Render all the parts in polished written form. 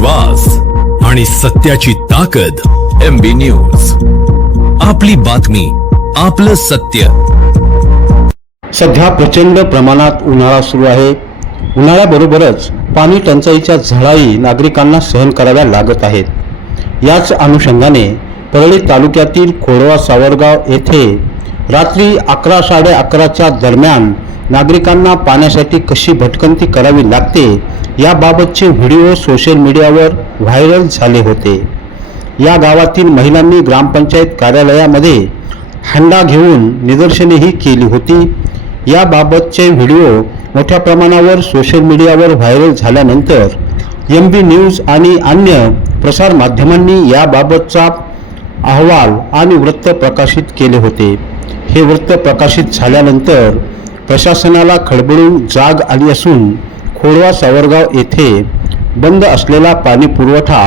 विश्वास आणि सत्याची ताकद. MB न्यूज, आपली बातमी, आपलं सत्य. सध्या प्रचंड प्रमाणात उन्हाळा सुरू आहे. उन्हाळ्याबरोबरच पाणी टंचाईच्या झळाही नागरिकांना सहन कराव्या लागत आहेत. याच अनुषंगाने परळी तालुक्यातील खोडवा सावरगाव येथे रात्री 11:30च्या दरम्यान नागरिकांना पाण्यासाठी कशी भटकंती करावी लागते याबाबतचे व्हिडिओ सोशल मीडियावर व्हायरल झाले होते. या गावातील महिलांनी ग्रामपंचायत कार्यालयामध्ये हंडा घेऊन निदर्शनेही केली होती. याबाबतचे व्हिडिओ मोठ्या प्रमाणावर सोशल मीडियावर व्हायरल झाल्यानंतर MB न्यूज आणि अन्य प्रसार माध्यमांनी याबाबतचा अहवाल आणि वृत्त प्रकाशित केले होते. हे वृत्त प्रकाशित झाल्यानंतर प्रशासनाला खळबळून जाग आली असून खोडवा सावरगाव येथे बंद असलेला पाणी पुरवठा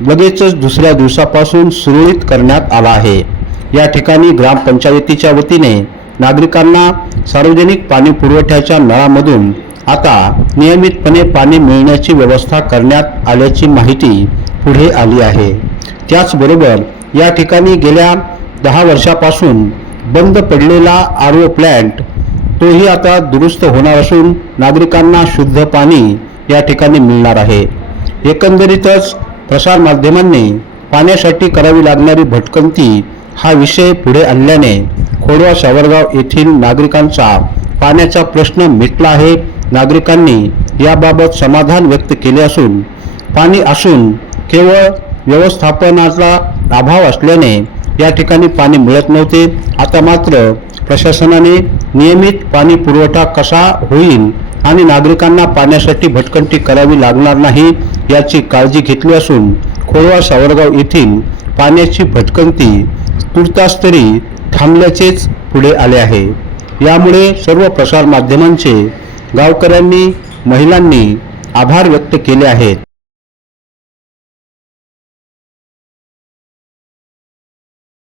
लगेचच दुसऱ्या दिवसापासून सुरळीत करण्यात आला आहे. या ठिकाणी ग्रामपंचायतीच्या वतीने नागरिकांना सार्वजनिक पाणी पुरवठ्याच्या नळामधून आता नियमितपणे पाणी मिळण्याची व्यवस्था करण्यात आल्याची माहिती पुढे आली आहे. त्याचबरोबर या ठिकाणी गेल्या 10 वर्षापासून बंद पडलेला RO प्लॅन्ट तोही आता दुरुस्त होणार असून नागरिकांना शुद्ध पाणी या ठिकाणी मिळणार आहे. एकंदरीतच प्रसार माध्यमांनी पाण्यासाठी करावी लागणारी भटकंती हा विषय पुढे आणल्याने खोडवा सावरगाव येथील नागरिकांचा पाण्याचा प्रश्न मिटला आहे. नागरिकांनी याबाबत समाधान व्यक्त केले असून पाणी असून केवळ व्यवस्थापनाचा अभाव असल्याने या ठिकाणी पाणी मिळत नव्हते. आता मात्र प्रशासनाने नियमित पाणी पुरवठा कसा होईल आणि नागरिकांना पाण्यासाठी भटकंती करावी लागणार नाही याची काळजी घेतली असून खोडवा सावरगाव येथील पाण्याची भटकंती तुर्तास तरी थांबल्याचेच पुढे आले आहे. यामुळे सर्व प्रसार माध्यमांचे गावकऱ्यांनी, महिलांनी आभार व्यक्त केले आहेत.